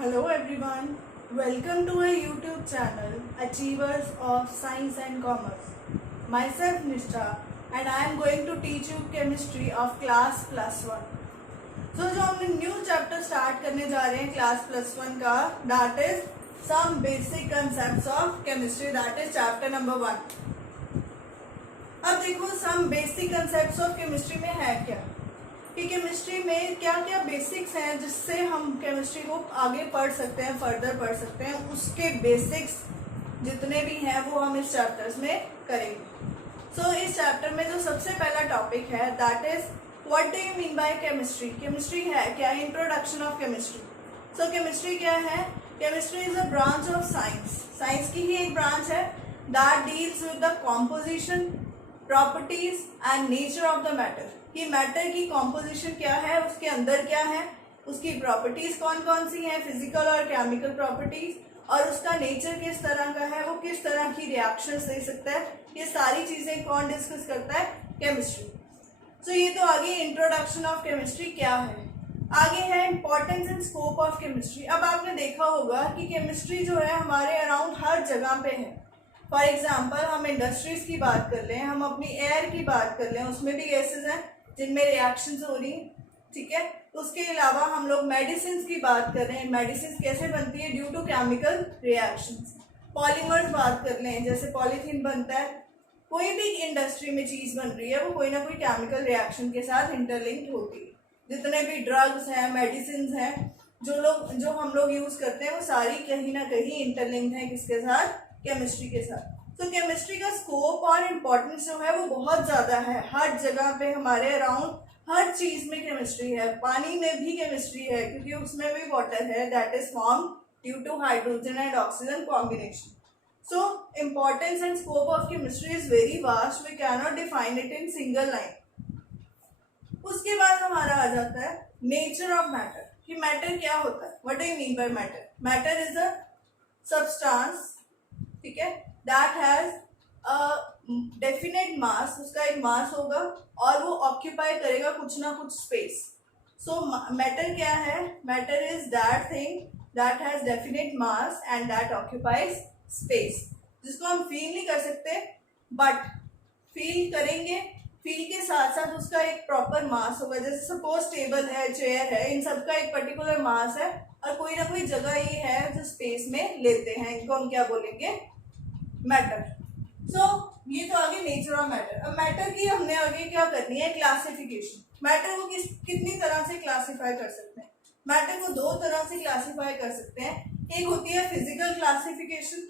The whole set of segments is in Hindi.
Hello everyone, welcome to our YouTube channel Achievers of Science and Commerce. Myself Nishtha and I am going to teach you chemistry of class +1. So जो हम न्यू चैप्टर स्टार्ट करने जा रहे हैं क्लास +1 का, that is some basic concepts of chemistry, that is chapter number 1. अब देखो some basic concepts of chemistry में है क्या कि केमिस्ट्री में क्या क्या बेसिक्स हैं जिससे हम केमिस्ट्री को आगे पढ़ सकते हैं, फर्दर पढ़ सकते हैं. उसके बेसिक्स जितने भी हैं वो हम इस चैप्टर्स में करेंगे. सो इस चैप्टर में जो सबसे पहला टॉपिक है that is what do you mean bye chemistry. Chemistry है क्या? Introduction of chemistry. So chemistry क्या है? Chemistry is a branch of science. Science की ही एक ब्रांच है that deals with the composition, properties and nature of the matter. कि मैटर की कॉम्पोजिशन क्या है, उसके अंदर क्या है, उसकी प्रॉपर्टीज कौन कौन सी हैं, फिजिकल और केमिकल प्रॉपर्टीज, और उसका नेचर किस तरह का है, वो किस तरह की रिएक्शंस दे सकता है. ये सारी चीजें कौन डिस्कस करता है? केमिस्ट्री. सो ये तो आगे इंट्रोडक्शन ऑफ केमिस्ट्री क्या है. आगे है importance and scope of chemistry. अब आपने देखा होगा कि केमिस्ट्री जो है हमारे अराउंड हर जगह पे है. फॉर एग्जाम्पल हम इंडस्ट्रीज की बात कर लें, हम अपनी एयर की बात कर लें, उसमें भी गैसेज हैं जिनमें रिएक्शंस हो रही हैं. ठीक है. उसके अलावा हम लोग मेडिसिन की बात कर रहे हैं. मेडिसिन कैसे बनती है? Due to chemical reactions. Polymers बात कर लें, जैसे पॉलीथीन बनता है. कोई भी इंडस्ट्री में चीज बन रही है वो कोई ना कोई केमिकल रिएक्शन के साथ इंटरलिंक्ड होती है. जितने भी ड्रग्स हैं, मेडिसिन हैं, जो हम लोग यूज करते हैं वो सारी कहीं ना कहीं इंटरलिंक्ड है किसके साथ? केमिस्ट्री के साथ. तो केमिस्ट्री का स्कोप और इम्पोर्टेंस जो है वो बहुत ज़्यादा है. हर जगह पे हमारे अराउंड हर चीज़ में केमिस्ट्री है. पानी में भी केमिस्ट्री है क्योंकि उसमें भी वाटर है that is form due to hydrogen and oxygen combination. So importance and scope of chemistry is very vast. We can not define it in single line. उसके बाद हमारा आ जाता है नेचर ऑफ मैटर. कि मैटर क्या होता है? What do you mean by matter? Matter is a substance, ठीक है, that has a definite mass. उसका एक मास होगा और वो ऑक्यूपाई करेगा कुछ ना कुछ स्पेस. सो मैटर क्या है? Matter is that thing that has definite mass and that occupies space. जिसको हम फील नहीं कर सकते बट फील करेंगे. फील के साथ साथ उसका एक प्रॉपर मास होगा. जैसे सपोज टेबल है, चेयर है, इन सबका एक पर्टिकुलर मास है और कोई ना कोई जगह ये है जो स्पेस में लेते हैं. इनको हम क्या बोलेंगे? मैटर. सो ये तो आगे नेचर ऑफ मैटर. अब मैटर की हमने आगे क्या करनी है? क्लासिफिकेशन. मैटर को कितनी तरह से क्लासिफाई कर सकते हैं? मैटर को दो तरह से क्लासिफाई कर सकते हैं. एक होती है फिजिकल क्लासिफिकेशन,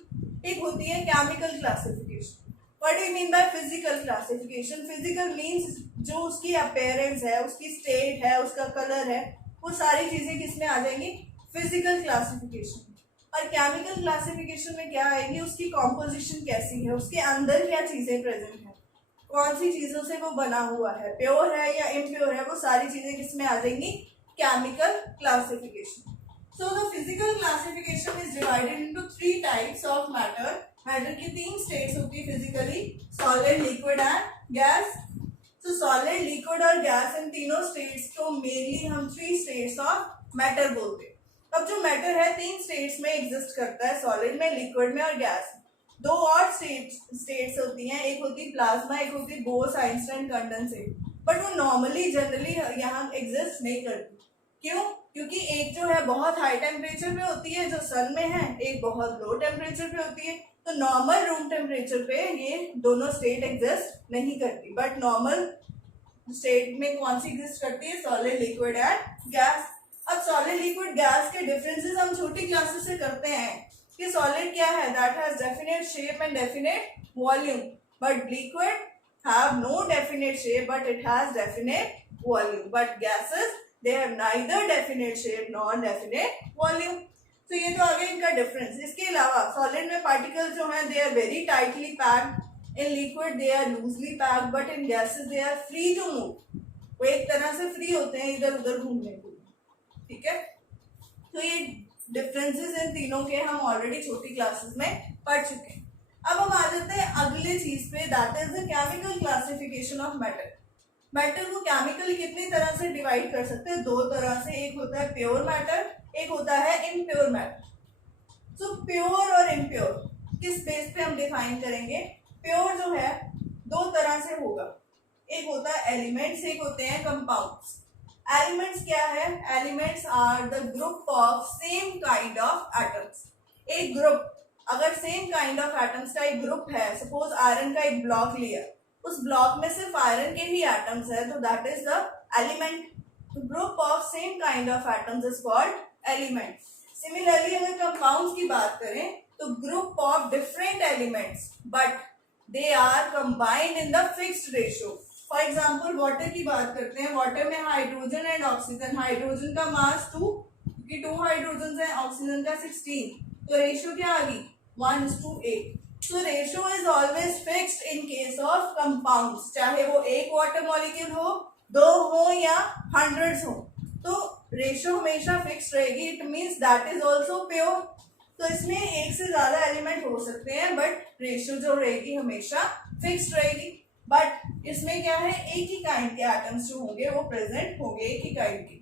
एक होती है chemical classification. What do you mean by physical classification? Physical means जो उसकी अपीयरेंस है, उसकी स्टेट है, उसका कलर है, वो सारी चीजें किसमें आ जाएंगी? Physical classification. और केमिकल क्लासिफिकेशन में क्या आएगी? उसकी कॉम्पोजिशन कैसी है, उसके अंदर क्या चीजें प्रेजेंट है, कौन सी चीजों से वो बना हुआ है, प्योर है या इम्प्योर है, वो सारी चीजें किसमें आ जाएंगी? Chemical classification. So the physical classification is divided into 3 types of matter. Matter की 3 स्टेट्स होती है physically: solid, liquid and gas. So solid, liquid और गैस, इन तीनों स्टेट्स को मेनली हम 3 स्टेट्स ऑफ मैटर बोलते हैं. अब जो मैटर है 3 स्टेट्स में एग्जिस्ट करता है, सॉलिड में, लिक्विड में और गैस में. 2 और स्टेट्स होती हैं, एक होती प्लाज्मा, एक होती बोस-आइंस्टाइन कंडेंसेट. बट वो नॉर्मली जनरली यहाँ एग्जिस्ट नहीं करती. क्यों? क्योंकि एक जो है बहुत हाई टेम्परेचर पे होती है जो सन में है, एक बहुत लो टेम्परेचर पे होती है. तो नॉर्मल रूम टेम्परेचर पे ये दोनों स्टेट एग्जिस्ट नहीं करती. बट नॉर्मल स्टेट में कौन सी एग्जिस्ट करती है? Solid, liquid and gas. अब सॉलिड, लिक्विड, गैस के डिफरेंसेस हम छोटी क्लासेस से करते हैं कि सॉलिड क्या है? That has definite shape and definite volume. But liquid have no definite shape but it has definite volume. But gases they have neither definite shape nor definite volume. तो ये तो आगे इनका डिफरेंस. इसके अलावा सॉलिड में पार्टिकल्स जो हैं they are very tightly packed. In liquid they are loosely packed. But in gases they are free to move. वो एक तरह से फ्री होते हैं इधर उधर घूमने को. ठीक है. तो ये डिफरेंसेस इन तीनों के हम ऑलरेडी छोटी क्लासेस में पढ़ चुके हैं. अब हम आ जाते हैं अगले चीज पे, that is the chemical classification of matter. Matter को केमिकली कितनी तरह से डिवाइड कर सकते हैं? 2 तरह से. एक होता है प्योर मैटर, एक होता है इम्प्योर मैटर। सो प्योर और इम्प्योर किस बेस पे हम डिफाइन करेंगे? प्योर जो है दो तरह से होगा, एक होता है एलिमेंट्स, एक होते हैं कंपाउंड्स। एलिमेंट्स क्या है? Elements are the group of same kind of atoms. एक ग्रुप, अगर सेम काइंड ऑफ एटम्स का एक ग्रुप है, सपोज आयरन का एक ब्लॉक लिया, उस ब्लॉक में सिर्फ आयरन के ही एटम्स है, तो that is the element. Group of same kind of atoms is called element. Similarly अगर कंपाउंड्स की बात करें तो group of different elements but they are combined in the fixed ratio. For example water की बात करते हैं, वाटर में हाइड्रोजन एंड ऑक्सीजन, हाइड्रोजन का मास 2 क्योंकि 2 हाइड्रोजन है, ऑक्सीजन का 16, तो रेशियो क्या आ गई? 1:8। So ratio is always fixed in case of compounds, चाहे वो एक वाटर मॉलिक्यूल हो, दो हो या हंड्रेड्स हो, तो रेशियो हमेशा फिक्स रहेगी। It means that is also pure. तो इसमें एक से ज्यादा एलिमेंट हो सकते हैं बट रेशियो जो रहेगी हमेशा फिक्स रहेगी। बट इसमें क्या है, एक ही काइंड के एटम्स जो होंगे वो प्रेजेंट होंगे, एक ही काइंड के।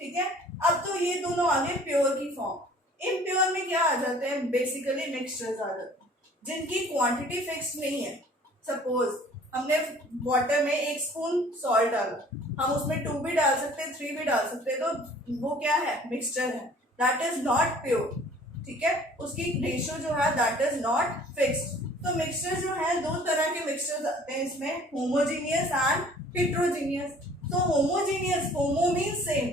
ठीक है, अब तो ये दोनों आ गए प्योर की फॉर्म। इम्प्योर में क्या आ जाते हैं? बेसिकली मिक्सचर्स आ जाते हैं जिनकी क्वांटिटी फिक्स नहीं है। सपोज हमने वाटर में 1 स्पून सॉल्ट डाला, हम उसमें 2 भी डाल सकते हैं, 3 भी डाल सकते हैं, तो वो क्या है? मिक्सचर है, दैट इज नॉट प्योर। ठीक है, उसकी रेशियो जो है दैट इज नॉट फिक्स्ड। तो मिक्सचर जो है, दो तरह के मिक्सचर्स आते हैं इसमें, होमोजीनियस एंड हेट्रोजीनियस। तो होमोजीनियस, होमो मीन्स सेम,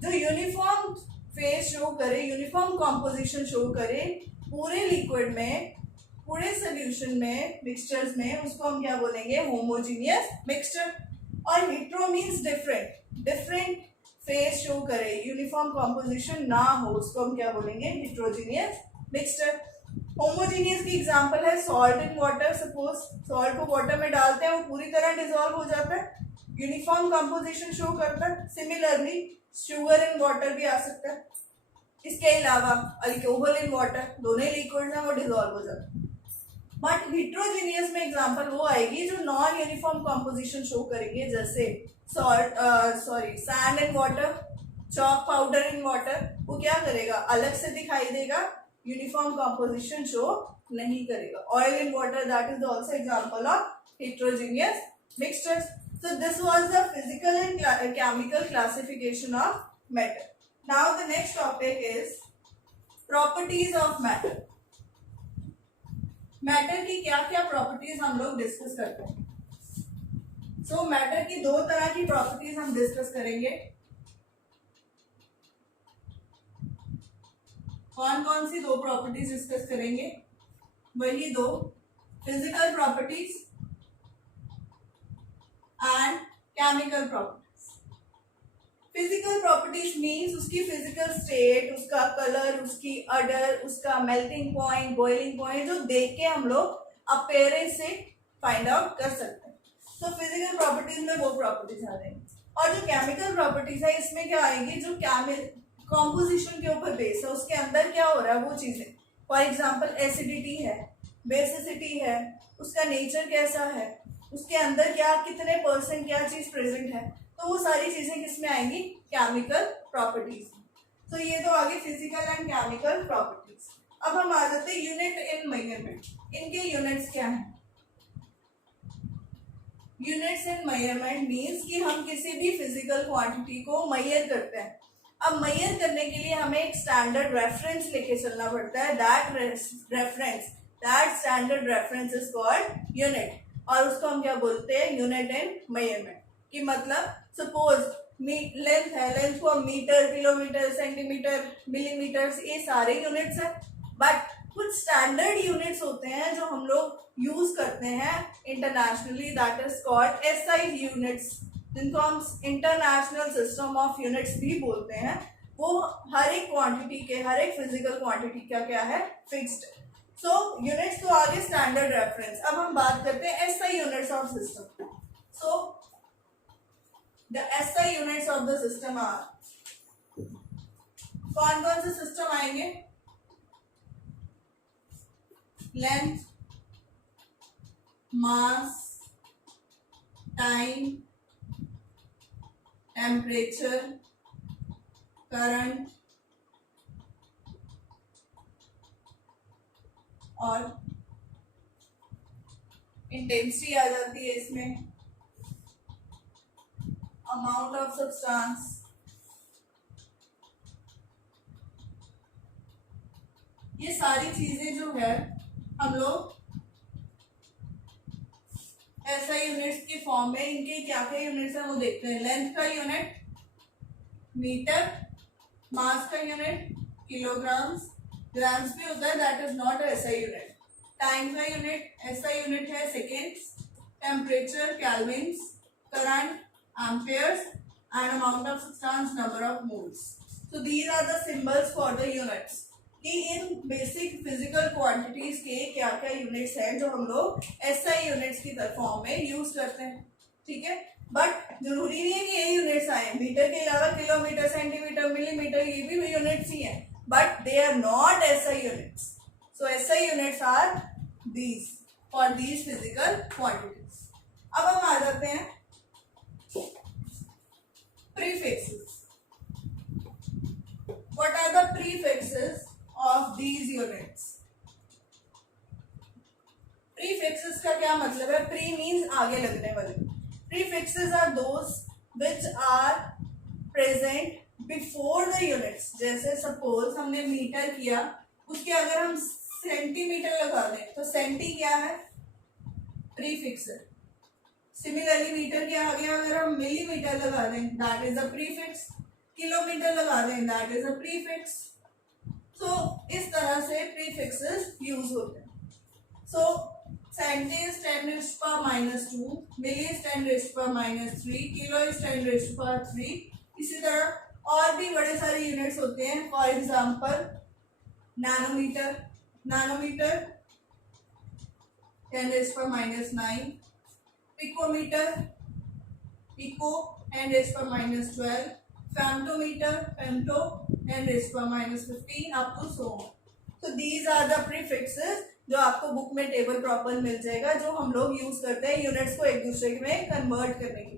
जो यूनिफॉर्म फेस शो करे, यूनिफॉर्म कॉम्पोजिशन शो करे पूरे लिक्विड में, पूरे सोल्यूशन में, मिक्सचर्स में, उसको हम क्या बोलेंगे? Homogeneous mixture. और hetero means different, different phase show करे, यूनिफॉर्म कॉम्पोजिशन ना हो, उसको हम क्या बोलेंगे? Heterogeneous mixture. होमोजीनियस की एग्जांपल है salt in water. Suppose salt को वाटर में डालते हैं, वो पूरी तरह डिसॉल्व हो जाता है, यूनिफॉर्म कॉम्पोजिशन शो करता है। सिमिलरली शुगर इन वाटर भी आ सकता है। इसके अलावा अल्कोहल इन वाटर, दोनों लिक्विड हैं, वो डिसॉल्व हो जाता है। बट हेट्रोजीनियस में एग्जांपल वो आएगी जो नॉन यूनिफॉर्म कॉम्पोजिशन शो करेंगे, जैसे sand in water, chalk powder in water. वो क्या करेगा? अलग से दिखाई देगा, यूनिफॉर्म कॉम्पोजिशन शो नहीं करेगा। Oil in water, that is also example of heterogeneous mixtures. So this was the physical and chemical classification of matter. Now the next topic is properties of matter. Matter की क्या क्या प्रॉपर्टीज हम लोग डिस्कस करते हैं? सो मैटर की दो तरह की प्रॉपर्टीज हम डिस्कस करेंगे। कौन कौन सी दो प्रॉपर्टीज डिस्कस करेंगे? वही दो, physical properties and chemical properties. Physical properties means उसकी फिजिकल स्टेट, उसका कलर, उसकी अडर, उसका मेल्टिंग पॉइंट, बॉइलिंग पॉइंट, जो देख के हम लोग अपीयरेंस से फाइंड आउट कर सकते हैं। तो फिजिकल प्रॉपर्टीज में वो प्रॉपर्टीज आ जाएंगी। और जो केमिकल प्रॉपर्टीज है, इसमें क्या आएगी? जो कॉम्पोजिशन के ऊपर बेस है, उसके अंदर क्या हो रहा है वो चीजें। फॉर एग्जाम्पल एसिडिटी है, बेसिसिटी है, उसका नेचर कैसा है, उसके अंदर क्या कितने % क्या चीज प्रेजेंट है, तो वो सारी चीजें किसमें आएंगी? Chemical properties. तो ये तो आगे फिजिकल एंड केमिकल प्रॉपर्टीज। अब हम आ जाते हैं यूनिट इन मेजरमेंट। इनके यूनिट्स क्या हैं? यूनिट्स इन मेजरमेंट मीन्स कि हम किसी भी फिजिकल क्वांटिटी को मेजर करते हैं। अब मेजर करने के लिए हमें एक स्टैंडर्ड रेफरेंस लेके चलना पड़ता है। That standard reference is called unit, और उसको हम क्या बोलते हैं? Unit in measurement. कि मतलब सपोज लेंथ है, लेंथ को मीटर, किलोमीटर, सेंटीमीटर, मिलीमीटर, ये सारे यूनिट्स है। बट कुछ स्टैंडर्ड यूनिट्स होते हैं जो हम लोग यूज करते हैं internationally, that is called SI units, जिनको हम इंटरनेशनल सिस्टम ऑफ यूनिट्स भी बोलते हैं। वो हर एक क्वांटिटी के, हर एक फिजिकल क्वांटिटी का क्या है? फिक्स्ड। सो यूनिट्स तो आगे स्टैंडर्ड रेफरेंस। अब हम बात करते हैं SI units of system. So the SI units of the system are, कौन कौन से सिस्टम आएंगे? लेंथ, मास, टाइम, टेम्परेचर, करंट, और इंटेंसिटी आ जाती है इसमें, अमाउंट ऑफ सब्सटेंस, ये सारी चीजें जो है हम लोग ऐसा यूनिट्स की फॉर्म में, इनके क्या क्या यूनिट्स है वो देखते हैं। लेंथ का यूनिट मीटर, मास का यूनिट किलोग्राम्स, ग्राम्स भी होता है, that is not SI unit. Time का यूनिट एसआई यूनिट है seconds, temperature kelvins, current amperes and amount of substance number of moles. So these are the symbols for the units कि इन बेसिक फिजिकल क्वांटिटीज के क्या क्या यूनिट्स हैं जो हम लोग एसआई यूनिट्स की फॉर्म में यूज करते हैं। ठीक है, बट जरूरी नहीं है कि ये यूनिट्स आए, मीटर के अलावा किलोमीटर, सेंटीमीटर, मिलीमीटर ये भी यूनिट्स ही हैं, but they are not SI units. So SI units are these for these physical quantities. अब हम आ जाते हैं prefixes. What are the prefixes of these units? Prefixes का क्या मतलब है? Pre means आगे लगने वाले। Prefixes are those which are present before the units। जैसे suppose हमने मीटर किया, उसके अगर हम सेंटीमीटर लगा दें तो सेंटी क्या है? प्रीफिक्स है। सिमिलरली मीटर क्या आ गया, अगर हम मिलीमीटर लगा दें that is a prefix, kilometre लगा दें that is a prefix. So इस तरह से प्रीफिक्सेस यूज होते हैं। So centi is 10⁻², milli is 10⁻³ kilo is 10⁻³ इसी तरह और भी बड़े सारे यूनिट्स होते हैं। For example nanometre, nanometre 10⁻⁹, picometre, pico 10⁻12, femtometer, femto 10⁻15 up to so on। So these are the prefixes जो आपको बुक में टेबल प्रॉपर मिल जाएगा, जो हम लोग यूज करते हैं यूनिट्स को एक दूसरे में कन्वर्ट करने के।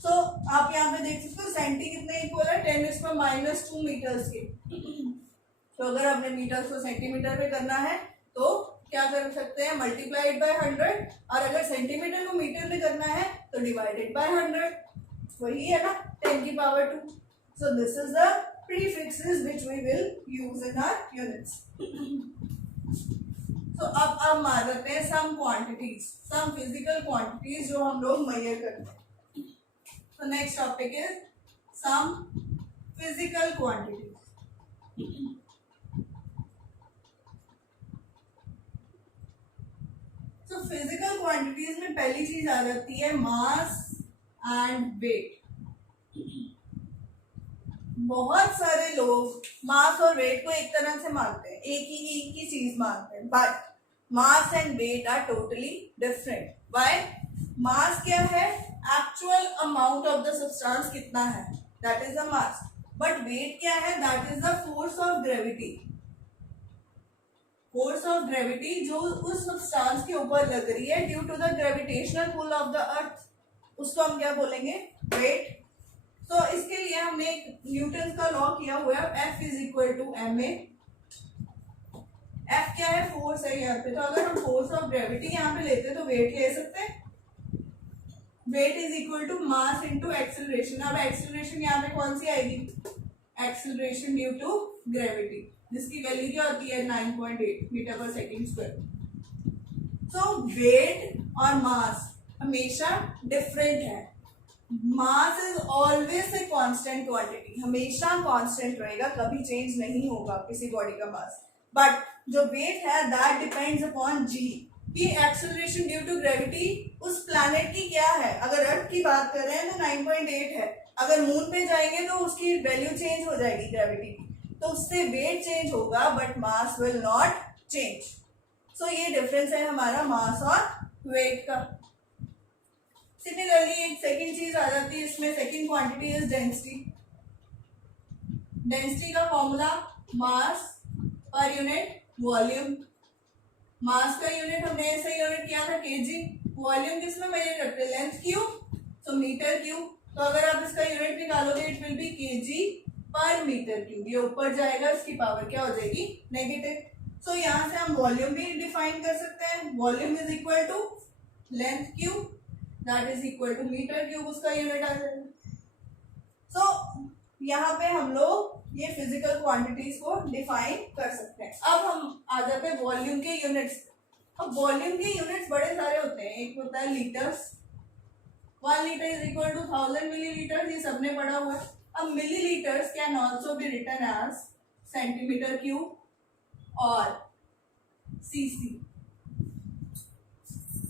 सो आप यहाँ पे देख सकते हो सेंटी कितने इक्वल है 10⁻² मीटर्स के। तो अगर आपने मीटर्स को सेंटीमीटर में करना है तो क्या कर सकते हैं, मल्टीप्लाइड बाय 100, और अगर सेंटीमीटर को मीटर में करना है तो डिवाइडेड बाय 100, वही है ना 10⁻²। So this is the prefixes which we will use in our units। so अब मान लेते हैं some quantities, some physical quantities जो हम लोग measure करते हैं। So next topic is some physical quantities। So physical quantities में पहली चीज आ जाती है mass and weight। बहुत सारे लोग मास और वेट को एक तरह से मानते हैं, एक ही चीज मानते हैं, but mass and weight are totally different. Why? Mass क्या है, actual amount of the substance कितना है, that is the mass. But weight क्या है, that is the force of gravity. Force of gravity जो उस सब्सटेंस के ऊपर लग रही है due to the gravitational pull of the earth, उसको हम क्या बोलेंगे, वेट। तो इसके लिए हमने एक न्यूटन का लॉ किया हुआ है, F = ma। F क्या है, फोर्स है यहाँ पे। तो अगर हम फोर्स ऑफ ग्रेविटी यहाँ पे लेते तो वेट ले सकते हैं। Weight is equal to mass into acceleration. अब एक्सेलरेशन यहाँ पे कौन सी आएगी, एक्सेलरेशन ड्यू टू ग्रेविटी, जिसकी वैल्यू क्या होती है 9.8 मीटर पर सेकेंड स्क्वायर। सो वेट और मास हमेशा डिफरेंट है। Mass is always a constant quantity, हमेशा कांस्टेंट रहेगा, कभी चेंज नहीं होगा किसी बॉडी का मास। बट जो वेट है दैट डिपेंड्स अपॉन जी, कि एक्सेलरेशन ड्यू टू ग्रेविटी उस प्लैनेट की क्या है। अगर अर्थ की बात कर रहे हैं तो 9.8 है, अगर मून पे जाएंगे तो उसकी वैल्यू चेंज हो जाएगी ग्रेविटी की, तो उससे वेट चेंज होगा but mass will not change. So ये डिफरेंस है हमारा मास और वेट का। सिमिलरली एक सेकेंड चीज आ जाती है इसमें, second quantity is density. Density का formula mass per unit volume. मास का यूनिट हमने ऐसे यूनिट किया था केजी, वॉल्यूम किसमें मेजर करते हैं, लेंथ क्यूब, तो मीटर क्यूब। तो अगर आप इसका यूनिट निकालोगे इट विल बी केजी पर मीटर क्यूब, ये ऊपर जाएगा, इसकी पावर क्या हो जाएगी, नेगेटिव। सो यहाँ से हम वॉल्यूम भी डिफाइन कर सकते हैं. Volume is equal to length cube, that is equal to metre cube, उसका यूनिट आ जाएगा. सो यहाँ पे हम लोग ये फिजिकल क्वांटिटीज को डिफाइन कर सकते हैं. अब हम आ जाते हैं वॉल्यूम के यूनिट्स. अब वॉल्यूम के यूनिट्स बड़े सारे होते हैं. एक होता है litres. 1 litre is equal to 1000 millilitre, ये सबने पढ़ा हुआ है. अब millilitres can also be written as centimetre cube और CC.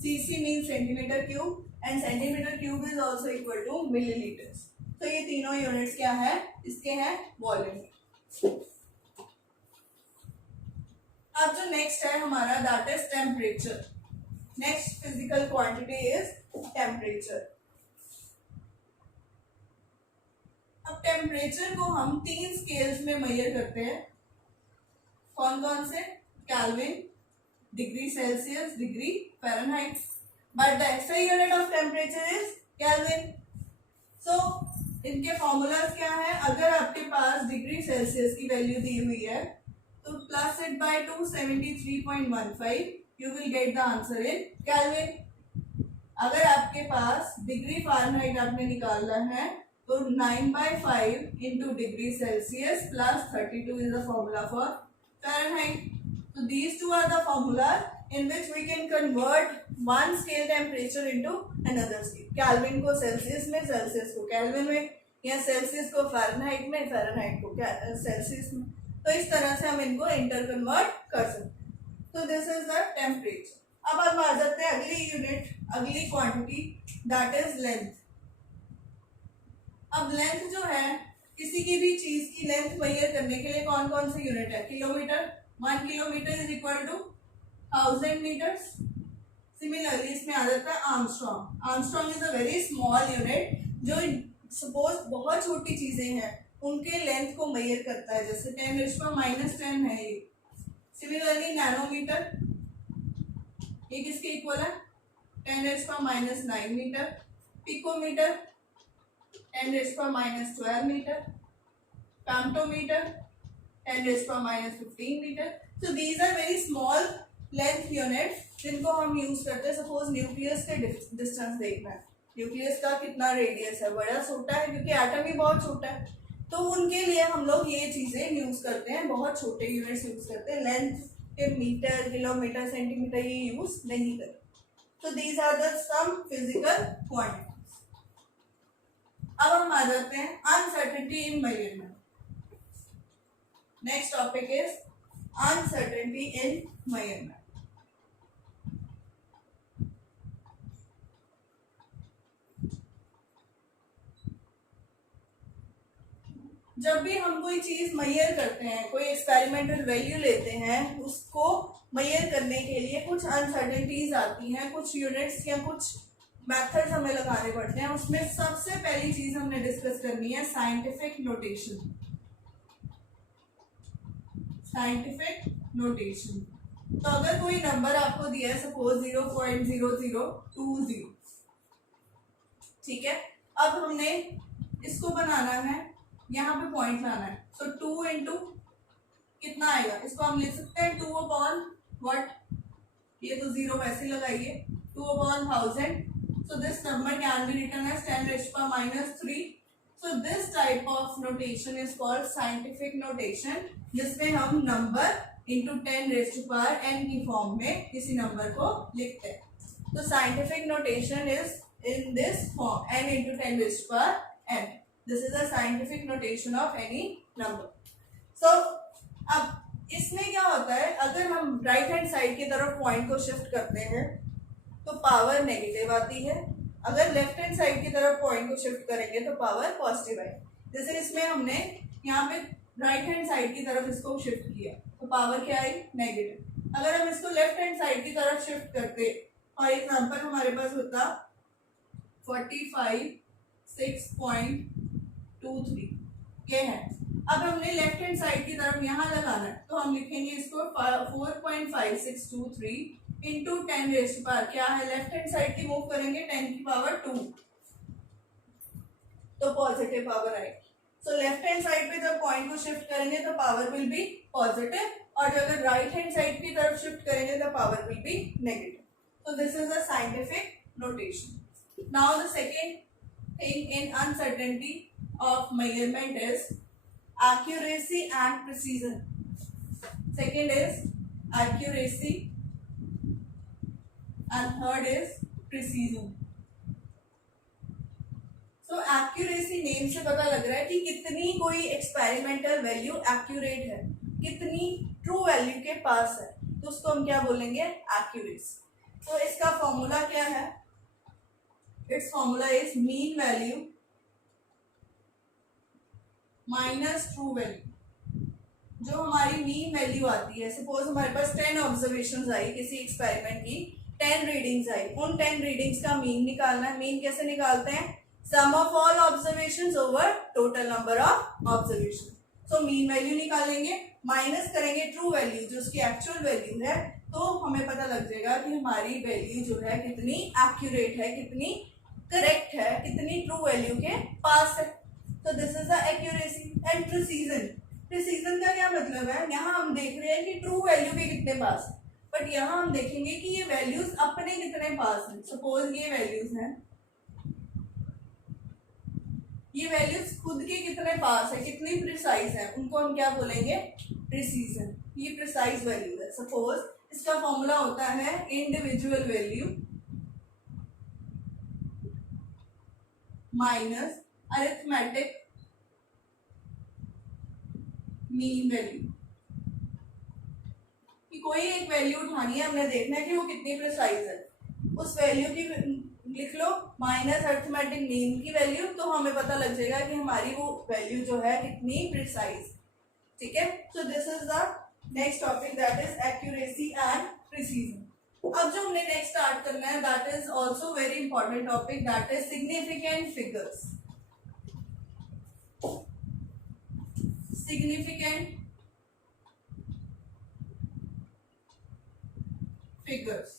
CC mean centimetre cube and centimetre cube is also equal to millilitres. तो ये तीनों यूनिट्स क्या है, इसके हैं वॉल्यूम. अब जो नेक्स्ट है हमारा that is temperature. Next physical quantity is temperature. अब टेम्परेचर को हम 3 स्केल्स में मेजर करते हैं. कौन कौन से? Kelvin, degree Celsius, degree Fahrenheit. But the SI unit of temperature is kelvin. So इनके फॉर्मूलाज क्या है? अगर आपके पास डिग्री सेल्सियस की वैल्यू दी हुई है तो plus it by 273.15, you will get the answer in kelvin. अगर आपके पास डिग्री फ़ारेनहाइट आपने निकालना है तो 9/5 into degree Celsius plus 32 is the formula for Fahrenheit. So these two are the formula in which we can convert one scale temperature into another scale. Kelvin को सेल्सियस में, सेल्सियस को केल्विन में, या सेल्सियस को फ़ारेनहाइट में, फ़ारेनहाइट को सेल्सियस में. तो इस तरह से हम इनको इंटर कन्वर्ट कर सकते हैं. तो दिस इज द टेम्परेचर. अब हम आ जाते हैं अगली यूनिट, अगली क्वांटिटी, दैट इज लेंथ. अब लेंथ जो है, किसी की भी चीज की लेंथ मेजर करने के लिए कौन कौन से यूनिट है? Kilometre. 1 kilometre is equal to 1000 metres. Similarly इसमें आ जाता है angstrom. Angstrom is a very small unit जो सपोज बहुत छोटी चीजें हैं उनके लेंथ को मेजर करता है. जैसे 10⁻⁻10 है ये. सिमिलरली नैनोमीटर, ये किसके इक्वल है? 10⁻⁹ metre. Picometre 10⁻12 metre. Femtometre 10⁻15 metre. So these are very small length units जिनको हम यूज करते हैं. सपोज न्यूक्लियस के डिस्टेंस देखना है, न्यूक्लियस का कितना रेडियस है, बड़ा छोटा है क्योंकि एटम ही बहुत छोटा है. तो उनके लिए हम लोग ये चीजें यूज करते हैं, बहुत छोटे यूनिट्स यूज करते हैं. लेंथ के मीटर, किलोमीटर, सेंटीमीटर ये यूज नहीं करते. तो these are the some physical quantities. अब हम आ जाते हैं uncertainty in measurement. Next topic is uncertainty in measurement. जब भी हम कोई चीज मेजर करते हैं, कोई एक्सपेरिमेंटल वैल्यू लेते हैं, उसको मेजर करने के लिए कुछ अनसर्टेनिटीज आती हैं, कुछ यूनिट्स या कुछ मेथड्स हमें लगाने पड़ते हैं. उसमें सबसे पहली चीज हमने डिस्कस करनी है साइंटिफिक नोटेशन. Scientific notation. तो अगर कोई नंबर आपको दिया है, सपोज 0.0020, ठीक है. अब हमने इसको बनाना है, यहाँ पे पॉइंट लाना है. सो 2 इंटू कितना आएगा, इसको हम लिख सकते हैं 2/what, ये तो 0 वैसे लगाइए, 2/1000. So this number can be written as 10⁻³ So this type of notation is called scientific notation, जिसमें हम नंबर इंटू 10⁻n की फॉर्म में किसी नंबर को लिखते हैं. तो scientific notation is in this form, n into 10⁻n. This is a scientific notation of any number. So अब इसमें क्या होता है, अगर हम राइट हैंड साइड की तरफ पॉइंट को शिफ्ट करते हैं तो पावर नेगेटिव आती है. अगर लेफ्ट हैंड साइड की तरफ पॉइंट को शिफ्ट करेंगे तो पावर पॉजिटिव आएगी. जैसे इसमें हमने यहाँ पे राइट हैंड साइड की तरफ इसको शिफ्ट किया तो पावर क्या आई? नेगेटिव. अगर हम इसको लेफ्ट हैंड साइड की तरफ शिफ्ट करते, फॉर एग्जांपल हमारे पास होता 45.6.23, ये है. अब हमने लेफ्ट हैंड साइड की तरफ यहाँ लगाना है तो हम लिखेंगे इसको 4.5623 इंटू 10⁻, क्या है, लेफ्ट हैंड साइड की मूव करेंगे 10⁻², तो पॉजिटिव पावर आएगी. सो लेफ्ट हैंड साइड पे जब पॉइंट को शिफ्ट करेंगे तो पावर विल बी पॉजिटिव, और जब अगर राइट हैंड साइड की तरफ शिफ्ट करेंगे तो power will be negative. So this is the scientific notation. Now the second thing in uncertainty of measurement is accuracy and precision. Second is accuracy and third is precision. So accuracy name से पता लग रहा है कि कितनी कोई experimental value accurate है, कितनी true value के पास है, तो उसको हम क्या बोलेंगे? accuracy. तो इसका फॉर्मूला क्या है? It's formula is mean value minus true value. जो हमारी मीन वैल्यू आती है, सपोज हमारे पास 10 ऑब्जर्वेशंस आई किसी एक्सपेरिमेंट की, 10 रीडिंग्स आई, उन 10 रीडिंग्स का मीन निकालना है. मीन कैसे निकालते हैं? Sum of all observations over total number of observation. So mean value निकालेंगे, माइनस करेंगे ट्रू वैल्यू जो उसकी एक्चुअल वैल्यू है, तो हमें पता लग जाएगा कि हमारी वैल्यू जो है कितनी एक्यूरेट है, कितनी करेक्ट है, कितनी ट्रू वैल्यू के पास है. तो this is the accuracy. And precision. Precision का क्या मतलब है? यहाँ हम देख रहे हैं कि ट्रू वैल्यू के कितने पास है, बट यहाँ हम देखेंगे कि ये वैल्यूज अपने कितने पास है. सपोज ये वैल्यूज हैं, ये वैल्यूज खुद के कितने पास है, कितनी प्रिसाइज है, उनको हम क्या बोलेंगे? प्रिसीजन. ये प्रिसाइज वैल्यू है. सपोज इसका फॉर्मूला होता है individual value minus arithmetic mean value. कि कोई एक वैल्यू उठानी है, हमने देखना है कि वो कितनी प्रिसाइज है, उस वैल्यू की लिख लो माइनस अरिथमेटिक मीन की वैल्यू, तो हमें पता लग जाएगा कि हमारी वो वैल्यू जो है कितनी प्रिसाइज. ठीक है. सो this is the next topic that is accuracy and precision. अब जो हमने नेक्स्ट स्टार्ट करना है that is also very important topic, that is significant figures. Significant figures.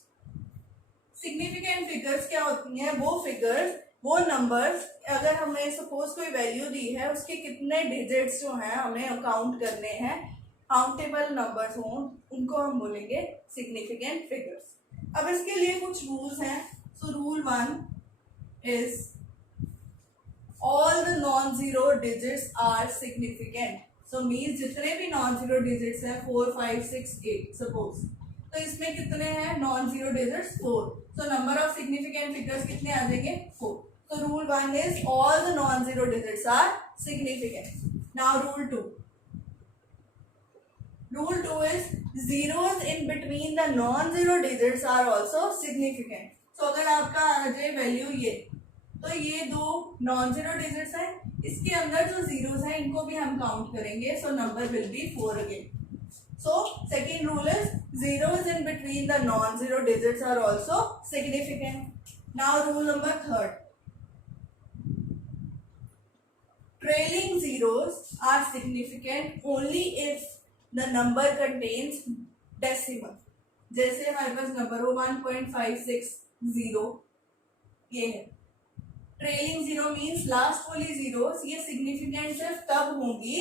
Significant figures क्या होती हैं? वो फिगर्स, वो नंबर्स, अगर हमें सपोज कोई वैल्यू दी है, उसके कितने डिजिट्स जो हैं हमें काउंट करने हैं, काउंटेबल नंबर्स हों, उनको हम बोलेंगे सिग्निफिकेंट फिगर्स. अब इसके लिए कुछ रूल्स हैं. So rule 1 is all the non zero digits are significant. So means जितने भी नॉन जीरो डिजिट्स हैं 4, 5, 6, 8 सपोज, तो इसमें कितने हैं non zero digits? 4. So number of significant figures कितने आ जाएंगे? 4. So rule 1 is all the non-zero digits are significant. Now rule 2. Rule 2 is zeros in between the non-zero digits are also significant. So अगर आपका आ जाए वैल्यू ये, तो ये दो नॉन जीरो डिजिट्स हैं, इसके अंदर जो जीरोस हैं इनको भी हम काउंट करेंगे. So number will be 4 again. So second rule is zeros in between the non-zero digits are also significant. Now rule number 3. Trailing zeros are significant only if the number contains decimal. जैसे हमारे पास नंबर हो 1.560 ये है. ट्रेलिंग जीरो मीन्स लास्ट वाली जीरोस, ये सिग्निफिकेंट सिर्फ तब होंगी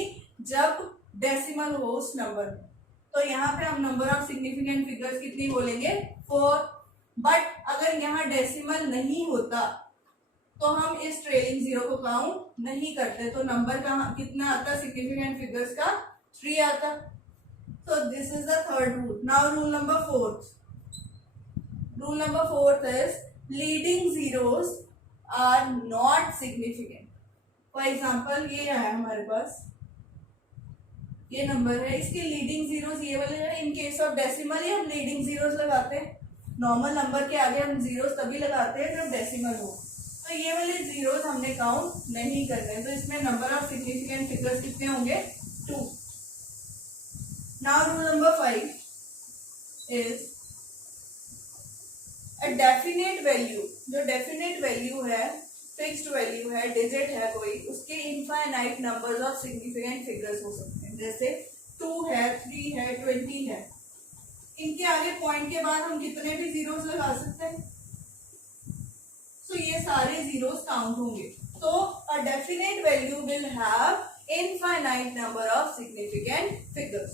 जब डेसिमल हो उस नंबर में. तो यहाँ पे हम नंबर ऑफ सिग्निफिकेंट फिगर्स कितनी बोलेंगे? 4. बट अगर यहाँ डेसिमल नहीं होता तो हम इस ट्रेलिंग जीरो को काउंट नहीं करते, तो नंबर का कितना आता सिग्निफिकेंट फिगर्स का? 3 आता. So this is the third rule. Now rule number 4. Rule number 4 is leading zeros are not significant. For example ये है हमारे पास, ये नंबर है, इसके लीडिंग जीरोस ये वाले हैं. इन केस ऑफ डेसिमल ही हम लीडिंग जीरोस लगाते हैं. नॉर्मल नंबर के आगे हम जीरोस तभी लगाते हैं जब डेसिमल हो. तो ये वाले जीरोस हमने काउंट नहीं करते, तो इसमें नंबर ऑफ सिग्निफिकेंट फिगर्स कितने होंगे? 2. Now rule number 5 is a definite value. जो definite value है, fixed value है, digit है कोई, उसके infinite numbers of significant figures हो सकते हैं. जैसे 2 है, 3 है, 20 है. इनके आगे पॉइंट के बाद हम कितने भी जीरोस लगा सकते हैं. So ये सारे जीरोस काउंट होंगे. So a definite value will have infinite number of significant figures.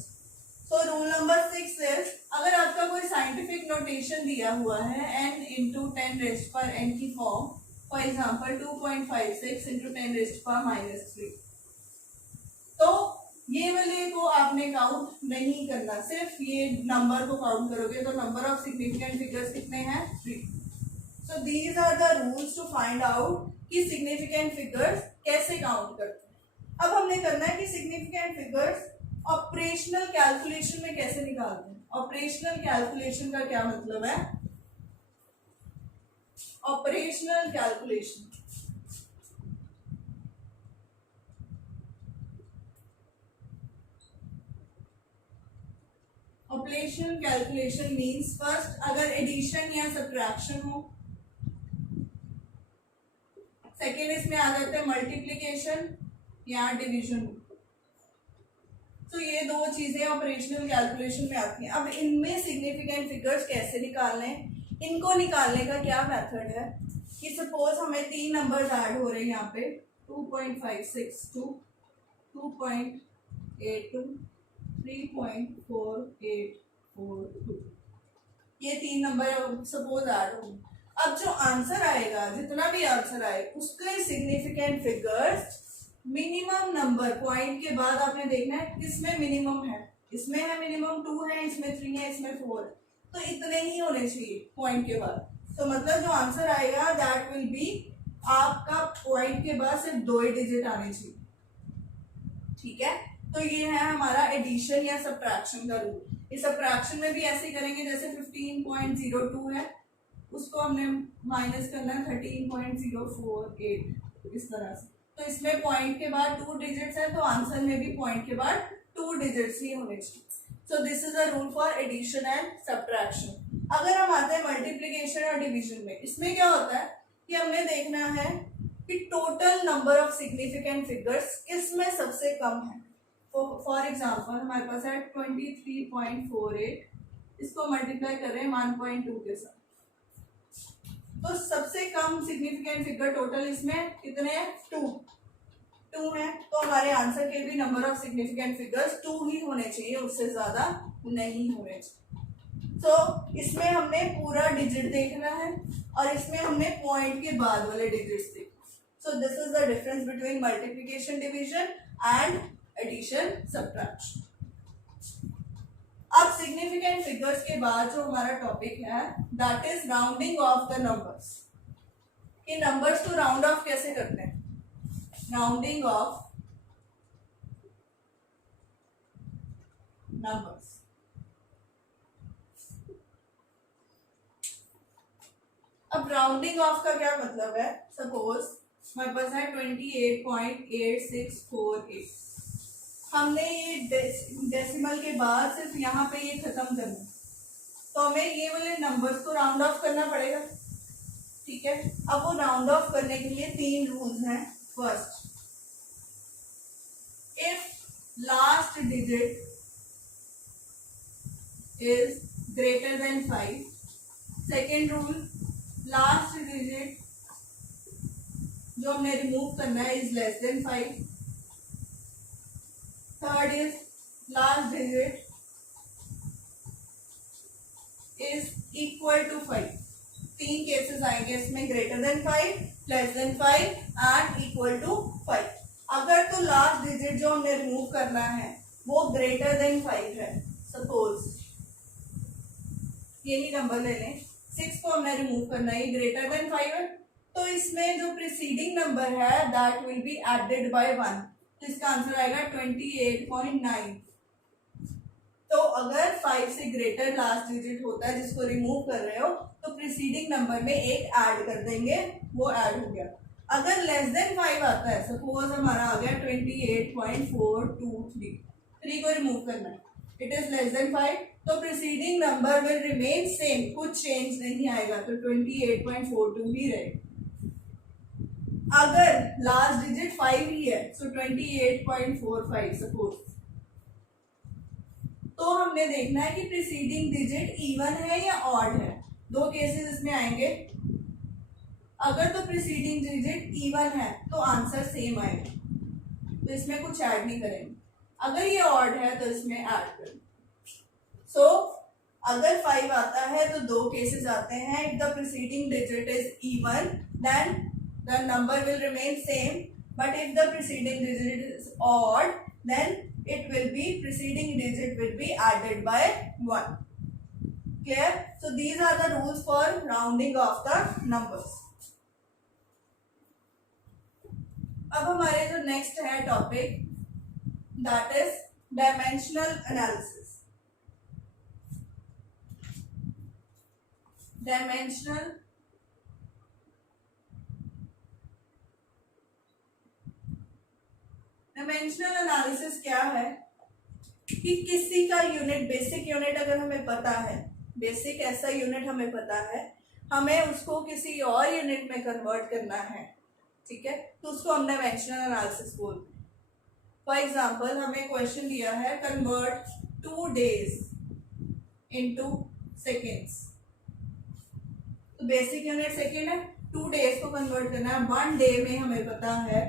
So rule number 6 is, अगर आपका कोई साइंटिफिक नोटेशन दिया हुआ है n इंटू 10⁻n की फॉर्म, फॉर एग्जाम्पल 2.56 इंटू 10⁻−3, तो ये वाले को आपने काउंट नहीं करना, सिर्फ ये नंबर को काउंट करोगे। तो नंबर ऑफ सिग्निफिकेंट फिगर्स कितने हैं? 3। So these are the rules to find out कि सिग्निफिकेंट फिगर्स कैसे काउंट करते हैं। अब हमने करना है कि सिग्निफिकेंट फिगर्स ऑपरेशनल कैलकुलेशन में कैसे निकालते हैं। ऑपरेशनल कैलकुलेशन का क्या मतलब है? Operational calculation, operational calculation means first अगर एडिशन या सब्ट्रैक्शन हो, सेकेंड इसमें आ जाता है मल्टीप्लिकेशन या डिवीजन। तो ये दो चीजें ऑपरेशनल कैलकुलेशन में आती हैं। अब इनमें सिग्निफिकेंट फिगर्स कैसे निकालने, इनको निकालने का क्या मेथड है कि सपोज हमें 3 नंबर्स ऐड हो रहे हैं यहाँ पे, 2.562, 2.82, 3.4842, ये 3 नंबर सपोज ऐड हो। अब जो आंसर आएगा, जितना भी आंसर आए, उसके significant figures minimum number point के बाद आपने देखना है किसमें मिनिमम है। इसमें है मिनिमम 2 है, इसमें 3 है, इसमें 4 है, तो इतने ही होने चाहिए पॉइंट के बाद। तो मतलब जो आंसर आएगा दैट विल बी, आपका पॉइंट के बाद सिर्फ 2 ही डिजिट आने चाहिए। ठीक है, तो ये है हमारा एडिशन या सब्ट्रैक्शन का रूल। इस सब्ट्रैक्शन में भी ऐसे ही करेंगे, जैसे 15.02 है, उसको हमने माइनस करना है 13.048, इस तरह से। तो इसमें पॉइंट के बाद 2 डिजिट्स है, तो आंसर में भी पॉइंट के बाद 2 डिजिट्स ही होने चाहिए। So this is a rule for addition and subtraction. अगर हम आते हैं मल्टीप्लिकेशन और डिवीजन में, इसमें क्या होता है कि हमने देखना है कि total number of significant figures किसमें सबसे कम है। फॉर एग्जाम्पल हमारे पास है 23.48, इसको मल्टीप्लाई कर रहे हैं 1.2 के साथ, तो सबसे कम सिग्निफिकेंट फिगर टोटल इसमें कितने हैं? 2 है। तो हमारे आंसर के भी नंबर ऑफ सिग्निफिकेंट फिगर्स 2 ही होने चाहिए, उससे ज्यादा नहीं होने चाहिए। तो इसमें हमने पूरा डिजिट देखना है और इसमें हमने पॉइंट के बाद वाले डिजिट्स देखना। So this is the difference between multiplication division and addition subtraction. अब सिग्निफिकेंट फिगर्स के बाद जो हमारा टॉपिक है that is rounding off the numbers. कि नंबर्स को राउंड ऑफ कैसे करते हैं? Rounding off numbers. अब राउंडिंग ऑफ का क्या मतलब है? सपोज हमारे पास है 28.8648, हमने ये डेसिमल के बाद सिर्फ यहाँ पे ये खत्म करना, तो हमें ये वाले नंबर्स को राउंड ऑफ करना पड़ेगा। ठीक है, अब वो राउंड ऑफ करने के लिए 3 रूल्स हैं। First, if last digit is greater than 5। Second rule, last digit जो हमने रिमूव करना है is less than 5। Third is last digit is equal to 5। 3 cases आएंगे इसमें, greater than 5, less than 5 and equal to 5। अगर तो लास्ट डिजिट जो हमने रिमूव करना है वो ग्रेटर देन 5 है, सपोज ये ही नंबर ले लें, 6 को हमने रिमूव करना है, ये ग्रेटर देन 5 है, तो इसमें जो प्रीसीडिंग नंबर है that will be added by 1, तो इसका आंसर आएगा 28.9। तो अगर 5 से ग्रेटर लास्ट डिजिट होता है जिसको रिमूव कर रहे हो, तो प्रीसीडिंग नंबर में एक ऐड कर देंगे, वो ऐड हो गया। अगर लेस देन 5 आता है, सपोज हमारा आ गया 28.423, 3 को रिमूव करना है, इट इज लेस देन 5, तो preceding number will remain same, कुछ चेंज नहीं आएगा, तो 28.42 ही रहेगा। अगर लास्ट डिजिट 5 ही है, सो 28.45 सपोज, तो हमने देखना है कि प्रीसीडिंग डिजिट इवन है या ऑड है। 2 केसेस इसमें आएंगे। अगर तो प्रीसीडिंग डिजिट इवन है तो आंसर सेम आएगा, तो इसमें कुछ ऐड नहीं करेंगे। अगर ये ऑड है तो इसमें ऐड करें। सो अगर 5 आता है तो दो केसेस आते हैं। If the preceding digit is even then the number will remain same, but if the preceding digit is odd then it will be preceding digit will be added by 1. Clear? So these are the rules for rounding of the numbers. अब हमारे जो नेक्स्ट है topic that is dimensional analysis. Dimensional dimensional analysis क्या है कि किसी का यूनिट, बेसिक यूनिट अगर हमें पता है, बेसिक ऐसा यूनिट हमें पता है, हमें उसको किसी और यूनिट में कन्वर्ट करना है, ठीक है, तो उसको हम डायमेंशनल एनालिसिस बोलते हैं। फॉर एग्जांपल हमें क्वेश्चन दिया है कन्वर्ट 2 days इनटू सेकेंड्स, तो बेसिक यूनिट सेकेंड है, 2 days को कन्वर्ट करना है। 1 day में हमें पता है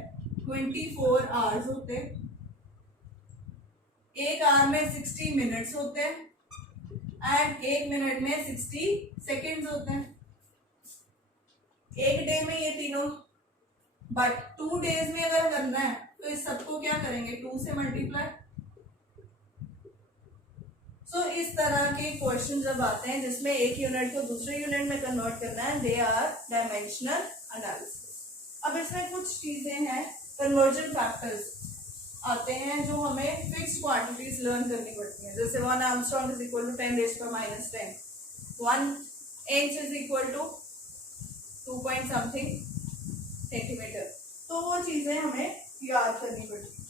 24 आवर्स होते हैं, 1 आवर में 60 मिनट्स होते हैं एंड 1 मिनट में 60 सेकेंड्स होते हैं। एक डे में ये तीनों, बट 2 days में अगर करना है तो इस सबको क्या करेंगे, 2 से मल्टीप्लाई। सो इस तरह के क्वेश्चन जब आते हैं जिसमें एक यूनिट को दूसरे यूनिट में कन्वर्ट करना है, दे आर डायमेंशनल एनालिसिस। अब इसमें कुछ चीजें हैं, कन्वर्जन फैक्टर्स आते हैं जो हमें फिक्स्ड क्वांटिटीज लर्न करनी पड़ती हैं। जैसे 1 angstrom is equal to 10 raised to -10, 1 inch is equal to 2 point something centimetre. तो वो चीजें हमें याद करनी पड़ती।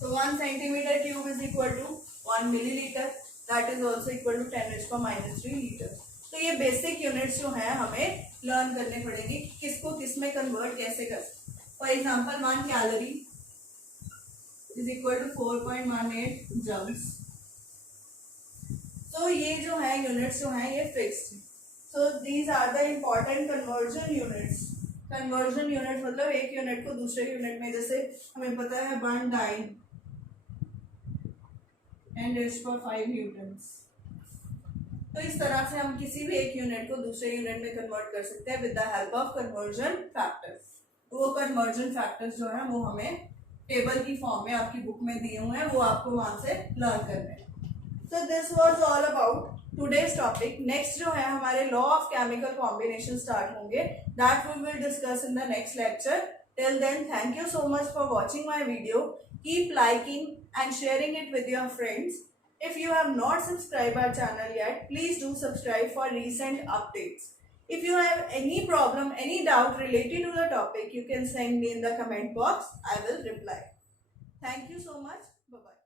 तो 1 centimeter cube is equal to 1 milliliter, that is also equal to 10 raised to -3 litre. तो ये बेसिक यूनिट्स जो है हमें लर्न करने पड़ेंगी, किसको किस में कन्वर्ट कैसे कर। For example 1 calorie is equal to 4.18 joules. तो ये जो है यूनिट्स जो है ये fixed. So these are the important conversion units. Conversion unit मतलब एक यूनिट को दूसरे यूनिट में, जैसे हमें पता है 1 dyne and raised to 5 newtons. तो इस तरह से हम किसी भी एक यूनिट को दूसरे यूनिट में कन्वर्ट कर सकते हैं with the help of conversion factors. वो कन्वर्जन फैक्टर्स जो है वो हमें टेबल की फॉर्म में आपकी बुक में दिए हुए हैं, वो आपको वहां से लर्न करने हैं। So this was all about today's topic. Next जो है हमारे law of chemical combination start होंगे, that we will discuss in the next lecture. Till then thank you so much for watching my video. Keep liking and sharing it with your friends. If you have not subscribed our channel yet, please do subscribe for recent updates. If you have any problem, any doubt related to the topic, you can send me in the comment box. I will reply. Thank you so much. Bye-bye.